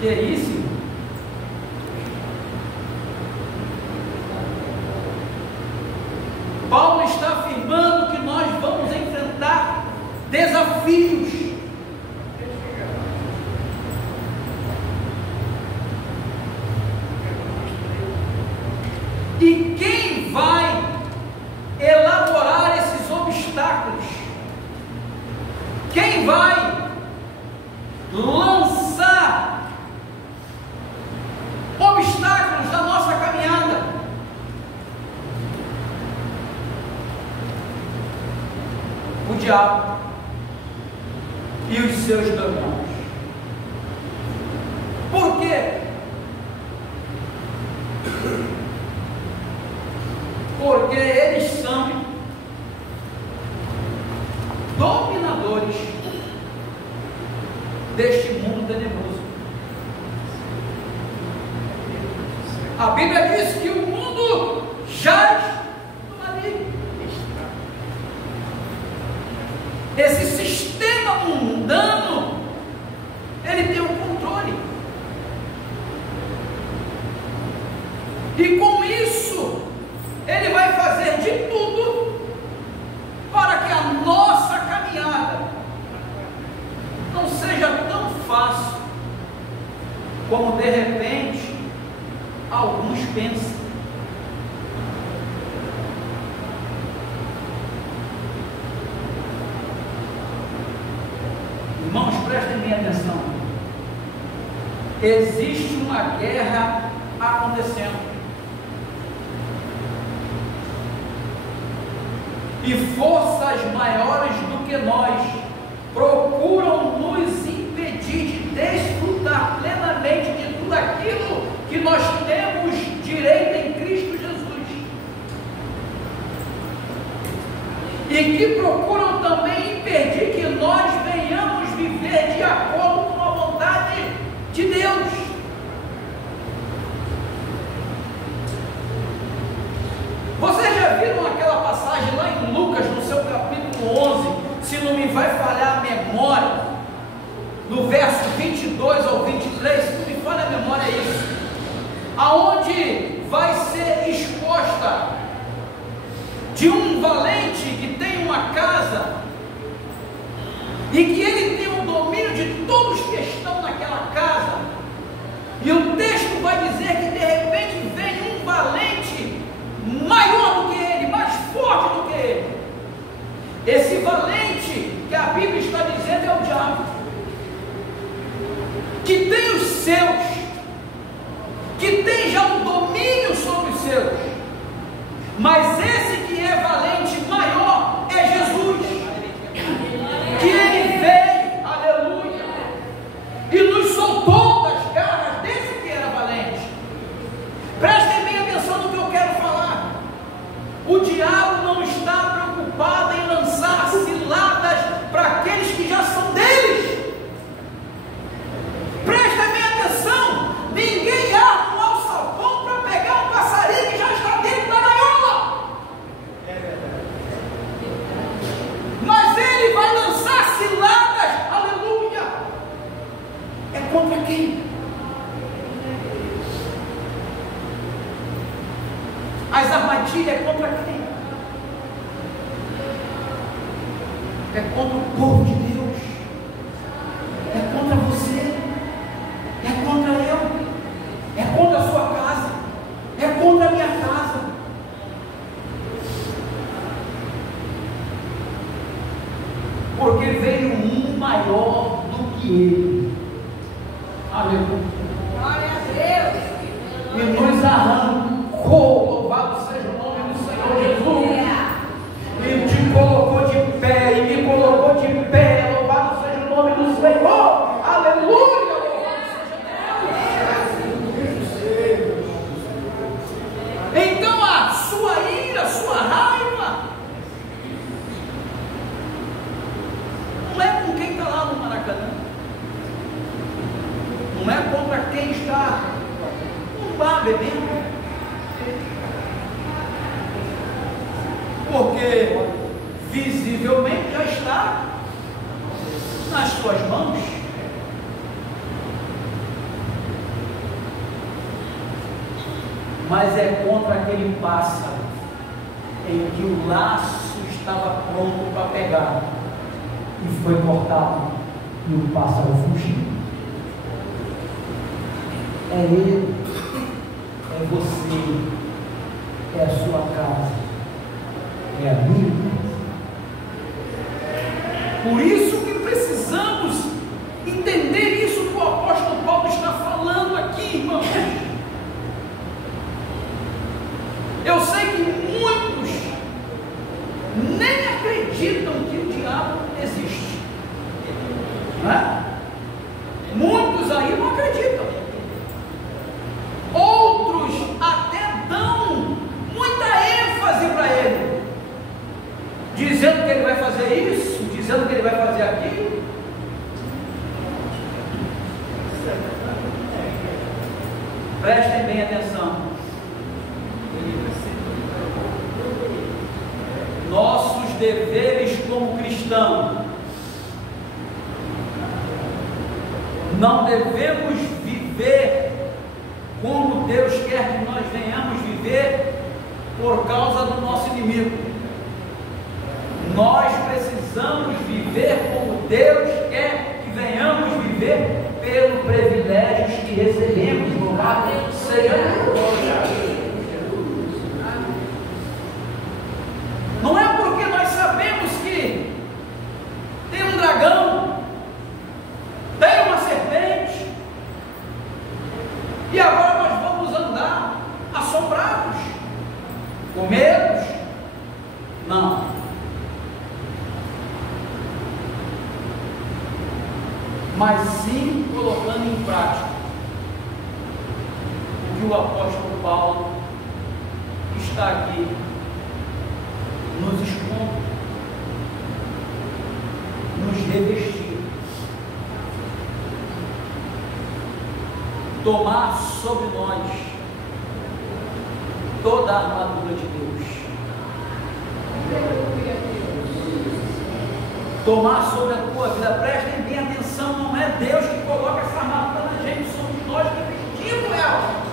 Que é isso? Paulo está afirmando que nós vamos enfrentar desafios. E quem vai elaborar esses obstáculos? Quem vai lançar obstáculos na nossa caminhada? O diabo e os seus demônios. Por quê? Porque eles são dominadores deste mundo tenebroso. A Bíblia diz que o mundo jaz no maligno. Esse sistema mundano, ele tem um controle. E com isso, ele vai fazer de tudo para que a nossa caminhada não seja tão fácil como de repente alguns pensam. Irmãos, prestem bem atenção. Existe uma guerra acontecendo. E forças maiores do que nós procuram nos impedir de desfrutar plenamente de tudo aquilo que nós temos direito em Cristo Jesus. E que procuram também impedir que nós venhamos viver de acordo com a vontade de Deus. Vocês já viram aquela passagem lá em Lucas, no seu capítulo 11, se não me vai falhar a memória, no verso 22 ao 23, se não me falha a memória, é isso, aonde vai ser exposta de um valente que tem uma casa e que ele tem o domínio de todos que estão naquela casa, e o texto vai dizer que de repente vem um valente maior do que ele, mais forte do que ele. Esse valente que a Bíblia está dizendo é o diabo, que tem os seus, que tem já um domínio sobre os seus. Mas esse que é valente maior é Jesus, que ele veio, aleluia, e nos soltou das garras desse que era valente. Prestem bem atenção no que eu quero falar. O diabo não está preocupado em lançar ciladas para aqueles que já são deles. Prestem bem atenção. Ninguém arma um alçapão para pegar um passarinho que já está dentro da gaiola. Mas ele vai lançar ciladas, aleluia. É contra quem? As armadilhas é contra quem? É contra o povo de Deus. É contra você. É contra eu. É contra a sua casa. É contra a minha casa. Porque veio um maior do que ele. Aleluia. Glória a Deus. E nos arrancou. Louvado seja o nome do Senhor Jesus. E te colocou de pé, e me colocou de pé. Louvado seja o nome do Senhor. Aleluia. Então a sua ira, a sua raiva não é com quem está lá no Maracanã, não é contra quem está num bar bebendo, porque visivelmente já está nas tuas mãos. mas é contra aquele pássaro em que o laço estava pronto para pegar e foi cortado e o pássaro fugiu. É ele, é você, é a sua casa, é a minha casa. Por isso que precisamos entender isso que o apóstolo Paulo está falando aqui, irmãos. Eu sei que muitos nem acreditam que o diabo existe, não é? Muitos aí não acreditam. Outros até dão muita ênfase para ele, dizendo que ele vai fazer isso, dizendo que ele vai fazer aquilo. Prestem bem atenção. Nossos deveres como cristãos: não devemos viver como Deus quer que nós venhamos viver por causa do nosso inimigo. Nós precisamos viver como Deus quer que venhamos viver pelos privilégios que recebemos. Louvado seja Deus. Não é porque nós sabemos que tem um dragão, tem uma serpente, e agora nós vamos andar assombrados, com medos. Não. Mas sim colocando em prática o que o apóstolo Paulo está aqui nos expondo, nos revestir, tomar sobre nós toda a armadura de Deus, tomar sobre a tua vida. Prestem bem atenção, não é Deus que coloca essa armadura na gente, somos nós que vestimos ela.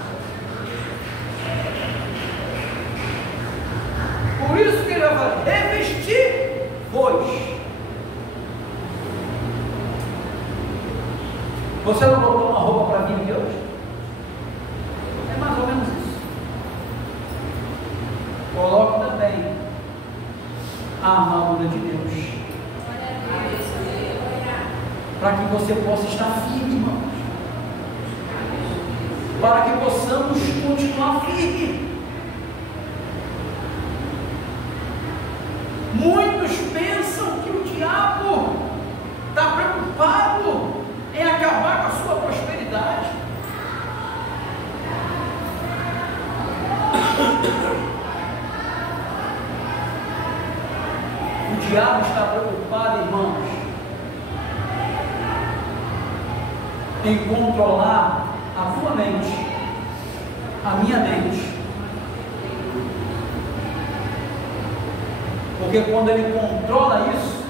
Por isso que ele vai falar, revestir vos. Você não botou uma roupa para vir aqui hoje? É mais ou menos isso. Coloque também a armadura de Deus, para que você possa estar firme, irmãos, para que possamos continuar firme. Muitos pensam que o diabo está preocupado em acabar com a sua prosperidade. O diabo está preocupado, irmãos, em controlar a tua mente, a minha mente. Porque quando ele controla isso,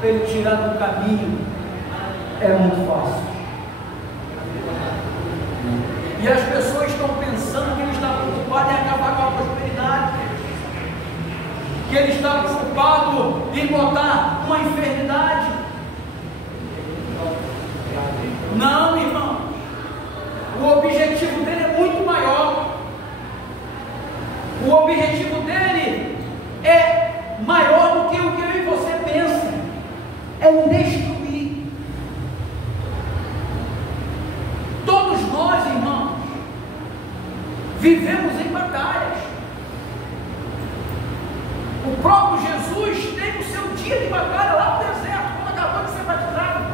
para ele tirar do caminho, é muito fácil. E as pessoas estão pensando que ele está preocupado em acabar com a prosperidade, que ele está preocupado em botar uma enfermidade. Não, irmão, o objetivo dele é muito maior. O objetivo dele é maior do que o que eu e você pensa, é destruir. Todos nós, irmãos, vivemos em batalhas. O próprio Jesus teve o seu dia de batalha lá no deserto, quando acabou de ser batizado.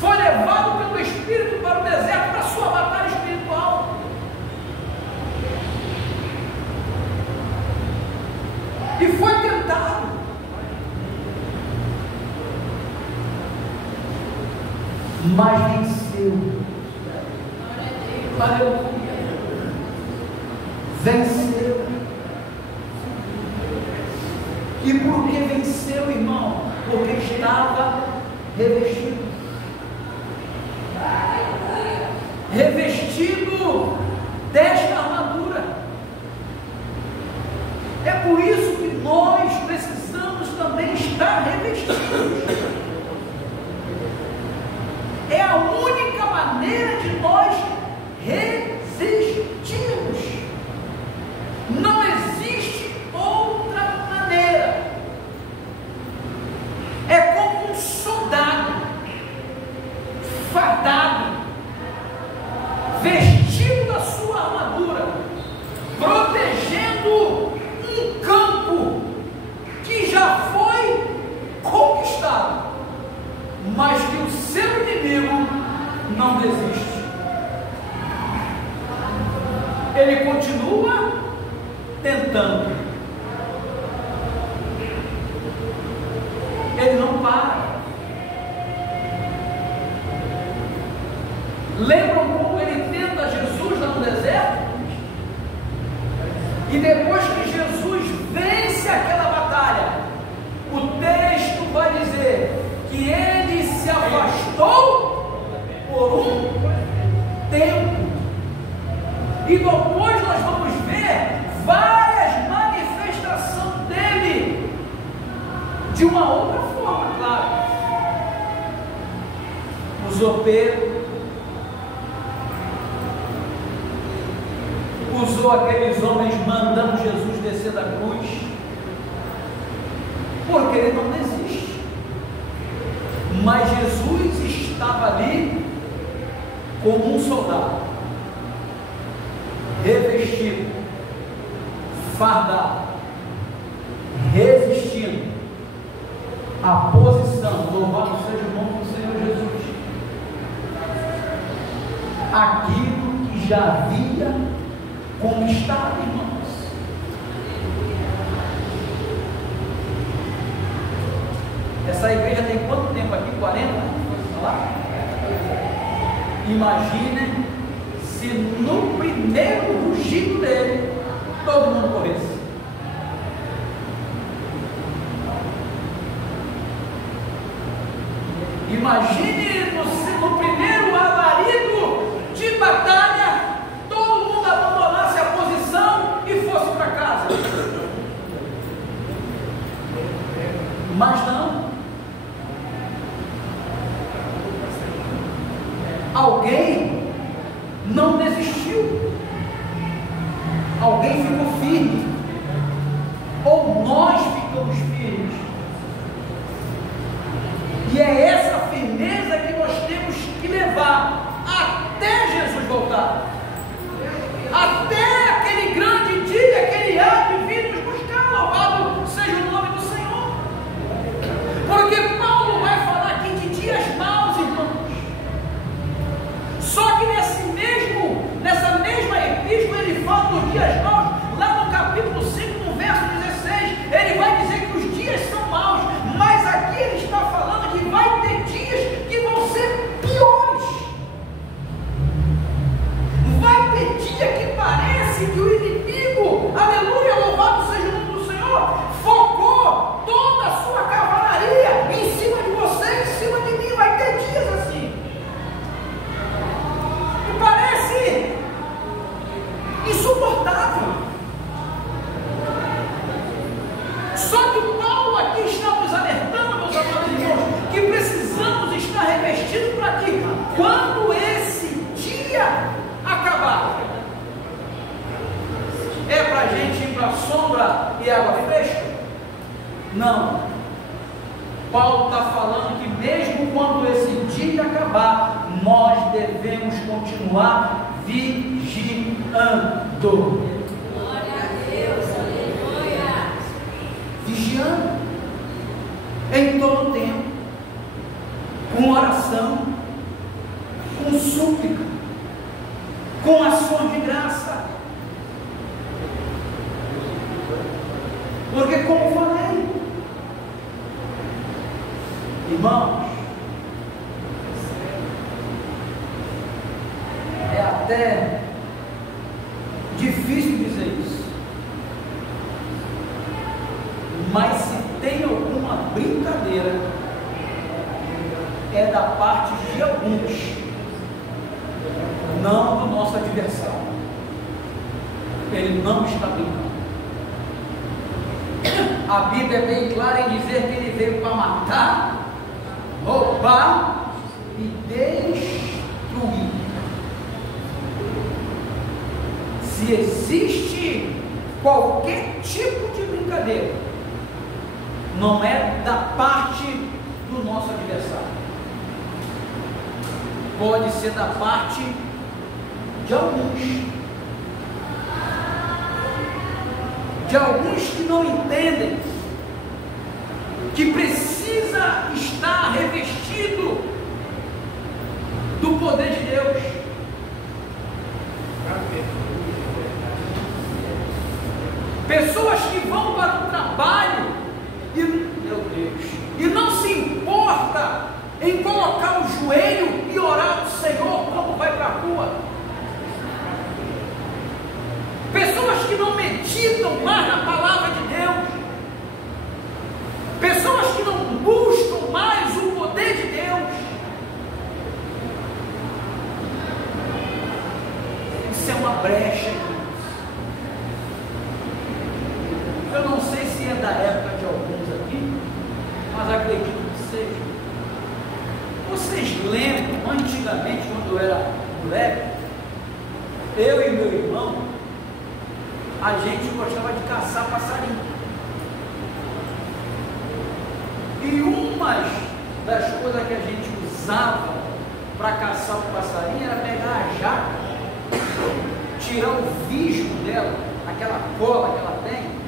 Foi levado pelo Espírito para o deserto, para a sua batalha espiritual. E foi tentado. Mas venceu. Aleluia. Venceu. E por que venceu, irmão? Porque estava revestido. Revestido desta armadura. É por isso que nós precisamos também estar revestidos. É a única maneira de nós resistirmos. Não existe outra maneira. É como um soldado fardado, vestido da sua armadura, protegendo um campo que já foi conquistado, mas que o seu inimigo não desiste. Ele continua tentando. Ele não para. Lembram como ele tenta Jesus lá no deserto? E depois que Jesus vence aquela batalha, o texto vai dizer que ele se afastou por um tempo. E depois nós vamos ver várias manifestações dele de uma outra forma, claro. Usou Pedro, usou aqueles homens mandando Jesus descer da cruz, porque ele não desiste. Mas Jesus estava ali como um soldado, revestido, fardado, resistindo à posição. Louvado seja o nome do Senhor Jesus. Aquilo que já havia conquistado, irmãos. Essa igreja tem quanto tempo aqui? 40? Falar? Imaginem se no primeiro rugido dele todo mundo corresse. Imagine no primeiro alarido de batalha, todo mundo abandonasse a posição e fosse para casa. Mas não. Alguém não desistiu. Alguém ficou firme. Ou nós ficamos firmes. E é essa firmeza que nós temos que levar até Jesus voltar. Até aquele grande dia que Ele há de vir nos buscar. Louvado seja o nome do Senhor. Porque Paulo vai falar aqui de dias maus, irmãos. Só que nessa mesma epístola ele fala dos dias maus. Lá no capítulo 5, no verso 16, ele vai dizer que os dias são maus. Mas aqui ele está falando que vai ter dias que vão ser piores. Vai ter dia que parece que o inimigo, aleluia, louvado seja o nome do Senhor, focou toda a sua cavalaria em cima de você, em cima de mim. Vai ter dias assim. E parece insuportável. Só que Paulo aqui está nos alertando, meus amados irmãos, que precisamos estar revestidos para que quando esse dia acabar, é para a gente ir para a sombra e água fresca? Não. Paulo está falando que mesmo quando esse dia acabar, nós devemos continuar vigiando. Glória a Deus, aleluia. Vigiando em todo o tempo, com oração, com súplica, com ações de graça. Porque, como falei, irmãos, é até difícil dizer isso, mas se tem alguma brincadeira, é da parte de alguns, não do nosso adversário. Ele não está brincando. A Bíblia é bem clara em dizer que ele veio para matar, roubar e destruir. Se existe qualquer tipo de brincadeira, não é da parte do nosso adversário, pode ser da parte de alguns que não entendem que precisa estar revestido do poder de Deus. Pessoas que vão para o trabalho e, meu Deus, e não se importa em colocar o joelho e orar ao Senhor quando vai para a rua. Pessoas que não meditam mais na palavra de Deus. Pessoas que não buscam mais o poder de Deus. Isso é uma brecha. Eu não sei se é da época de alguns aqui, mas acredito que seja. Vocês lembram, antigamente, quando eu era moleque, eu e meu irmão, a gente gostava de caçar passarinho. E uma das coisas que a gente usava para caçar o passarinho era pegar a jaca, tirar o visgo dela, aquela cola que ela tem,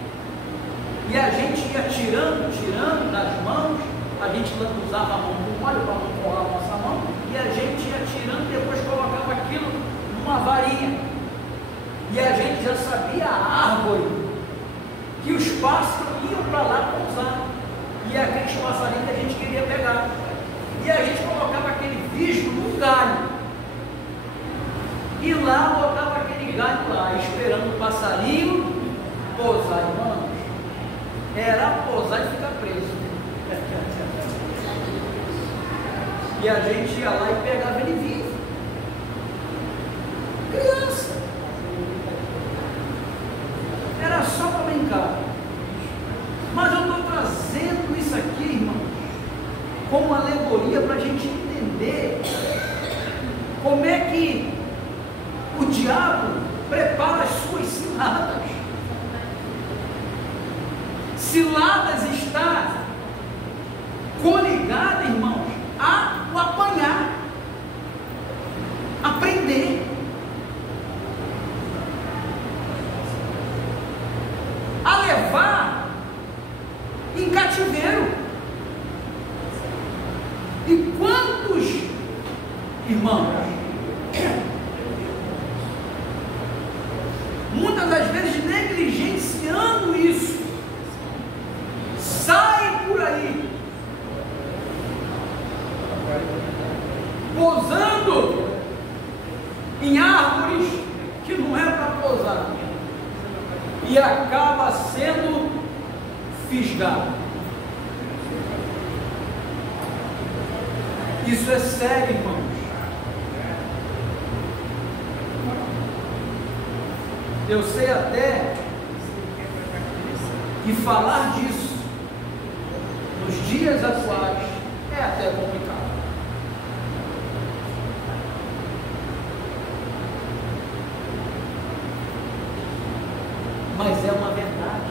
e a gente ia tirando das mãos. A gente usava a mão com óleo para não colar a nossa mão, e a gente ia tirando e depois colocava aquilo numa varinha. E a gente já sabia a árvore que os pássaros iam para lá pousar, e aqueles passarinhos que a gente queria pegar, e a gente colocava aquele visgo no galho, e lá botava aquele galho lá, esperando o passarinho pousar. Irmãos, era pousar e ficar preso. E a gente ia lá e pegava ele vivo. Criança. Era só para brincar. Mas eu estou trazendo isso aqui, irmão, como uma alegoria para a gente entender como é que o diabo prepara as suas ciladas. Ciladas está coligada, irmãos, a o apanhar, aprender, a levar em cativeiro. E quantos irmãos, muitas das vezes negligenciando isso, sai por aí pousando em árvores que não é para pousar, e acaba sendo fisgado. Isso é sério, irmãos. Eu sei até que falar disso nos dias atuais é até complicado. Mas é uma verdade.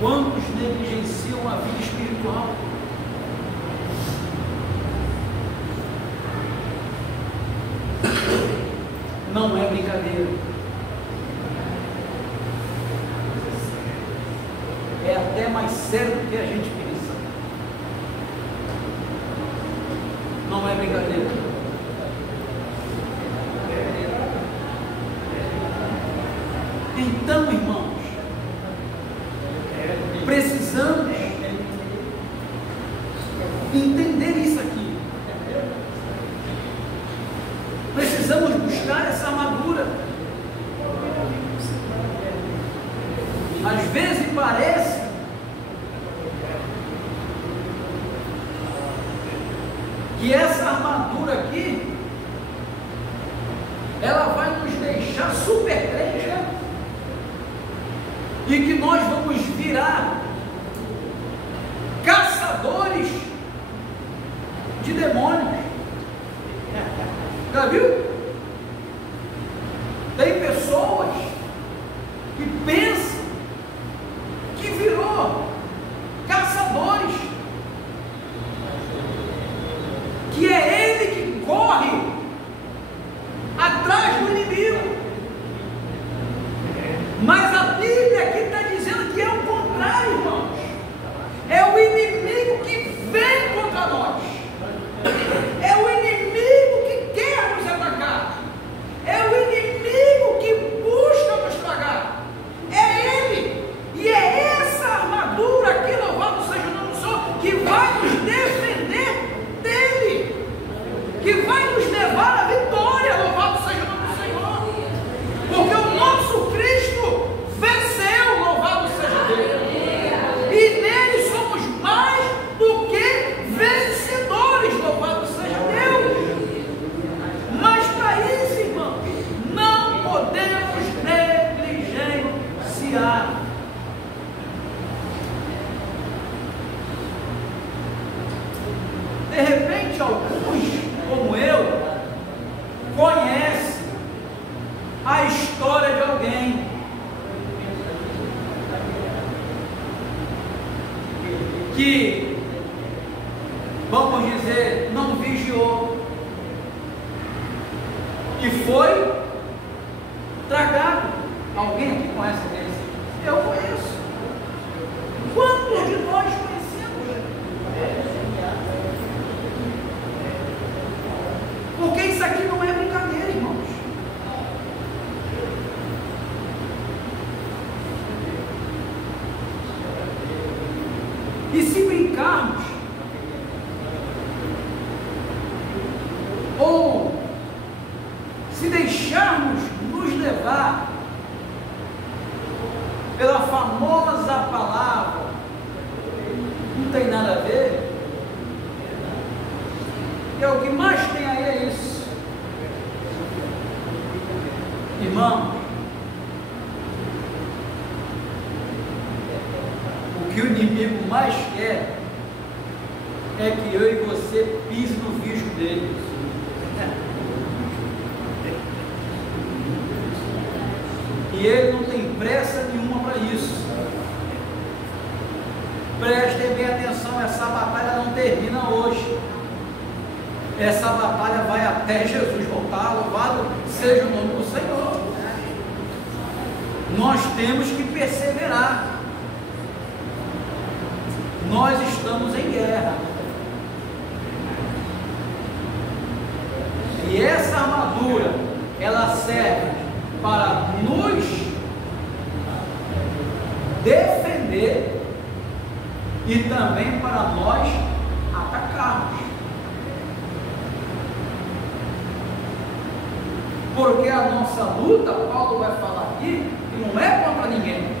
Quantos negligenciam a vida espiritual? Não é brincadeira. É até mais sério do que a gente pensa. Não é brincadeira. Então, irmãos, precisamos entender isso aqui. Precisamos buscar essa armadura. Às vezes parece que essa armadura aqui, ela vai nos deixar super crentes, né? E que nós vamos virar caçadores de demônios. Já viu? Tem pessoas que pensam que virou caçadores, que é ele que corre atrás do inimigo, mas a Bíblia aqui está dizendo que é o contrário, irmãos. É o inimigo que vem contra nós, é o inimigo que quer nos atacar, é o inimigo que busca nos tragar, é ele, e é essa armadura aqui, louvado seja o nome do Senhor, que vai nos defender dele, que vai nos levar à vitória, louvado seja o nome do Senhor, porque o nosso Cristo venceu, louvado seja Deus, e nele somos mais do que vencedores, louvado seja Deus. Mas para isso, irmãos, não podemos negligenciar. De repente, alguns, como eu, conhecem a história de alguém que, vamos dizer, não vigiou e foi tragado. Alguém aqui conhece esse? Eu conheço. Quantos de nós conhecemos? Porque isso aqui não é brincadeira, irmãos. E se brincarmos, ou se deixarmos nos levar pela famosa palavra, não tem nada a ver, e o que mais tem aí é isso, irmão. O que o inimigo mais quer é que eu e você pise no visgo dele. E ele não tem pressa nenhuma para isso. Prestem bem atenção, essa batalha não termina hoje. Essa batalha vai até Jesus voltar, louvado seja o nome do Senhor. Nós temos que perseverar. Nós estamos em guerra. E essa armadura, ela serve para nos defender e também para nós atacarmos. Porque a nossa luta, Paulo vai falar aqui, que não é contra ninguém.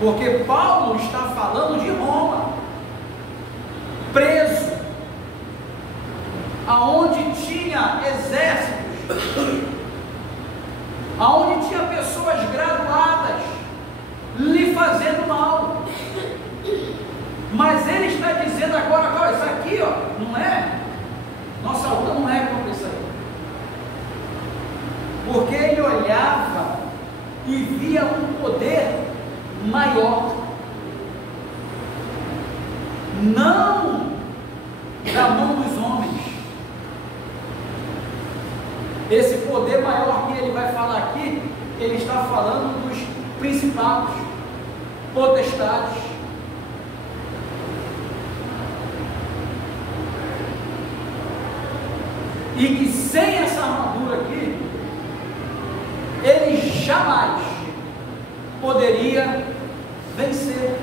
Porque Paulo está falando de Roma, preso, aonde tinha exércitos, aonde tinha pessoas graduadas lhe fazendo mal. Mas ele está dizendo agora, ó, isso aqui, ó, não é, nossa luta não é contra isso aí. Porque ele olhava e via um poder maior, não da mão dos homens. Esse poder maior que ele vai falar aqui, ele está falando dos principados, potestades. E que sem essa armadura aqui, ele jamais poderia vencer.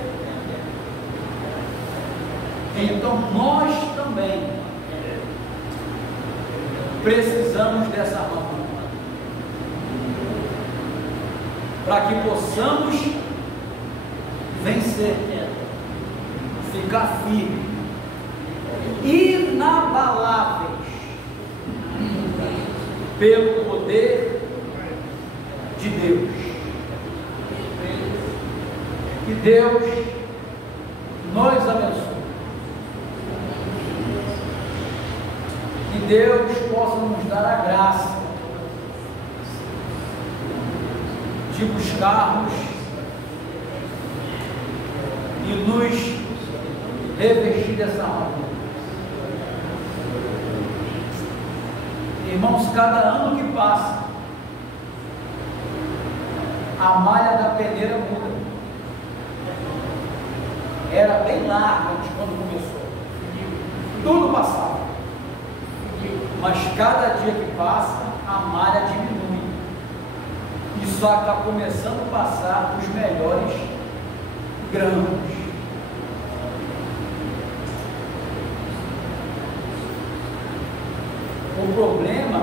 Então nós também precisamos dessa armadura para que possamos vencer, ficar firme inabaláveis pelo poder de Deus. Que Deus nos abençoe. Que Deus possa nos dar a graça de buscarmos e nos revestir dessa armadura. Irmãos, cada ano que passa, a malha da peneira muda. Era bem larga antes, quando começou. Tudo passava. Mas cada dia que passa, a malha diminui. E só está começando a passar os melhores grãos. O problema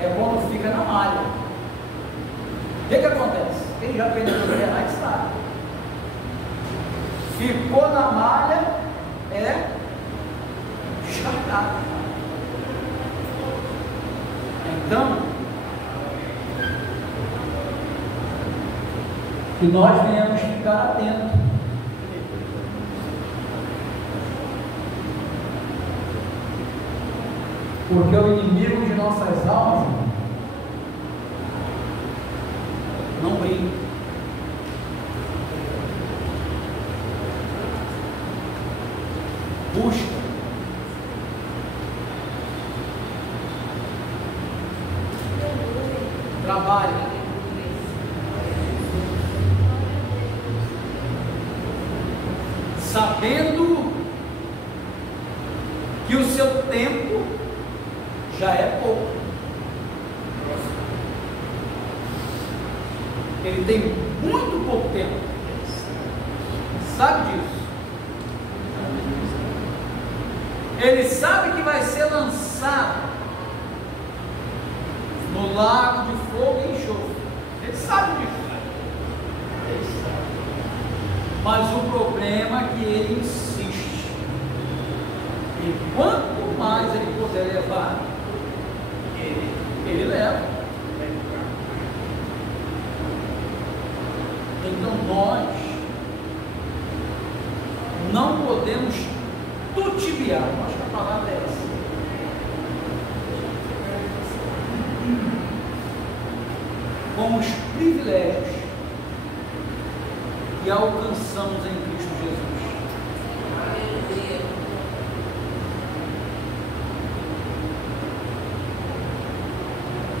é quando fica na malha. O que acontece? Quem já penetrou o Renate sabe. Ficou na malha, é descartado. Então, que nós venhamos ficar atentos. Porque o inimigo de nossas almas não brinca. Busca. Trabalha. Sabendo que o seu tempo já é pouco. Ele tem muito pouco tempo. Sabe disso. Ele sabe que vai ser lançado no lago de fogo e enxofre. Ele sabe disso. Mas o problema é que ele insiste. E quanto mais ele puder levar, ele leva. Então nós não podemos tutibiar. Acho que a palavra é essa. Com os privilégios que alcançamos em Cristo Jesus.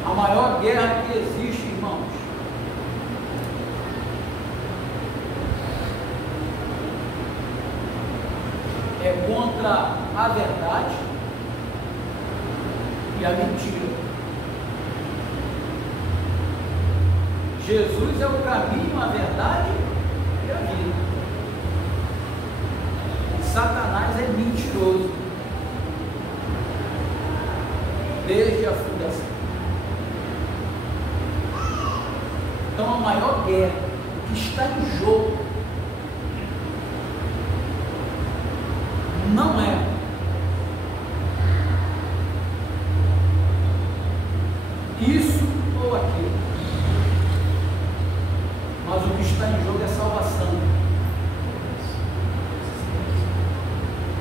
A maior guerra que existe, irmãos, é contra a verdade e a mentira. Jesus é o caminho, a verdade e a vida. Satanás é mentiroso desde a fundação. Então a maior guerra que está em jogo não é isso ou aquilo, mas o que está em jogo é salvação.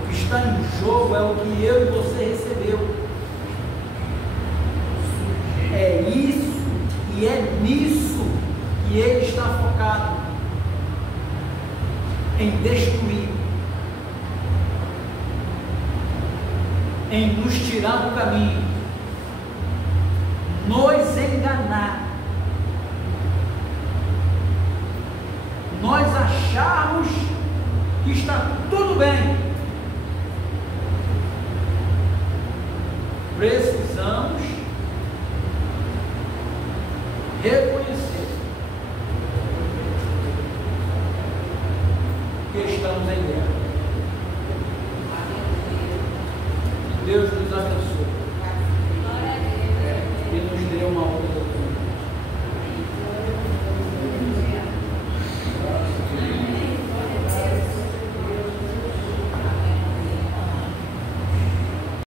O que está em jogo é o que eu e você recebeu. É isso e é nisso que ele está focado, em destruir, em nos tirar do caminho, nos enganar, nós acharmos que está tudo bem. Precisamos reconhecer que estamos em guerra.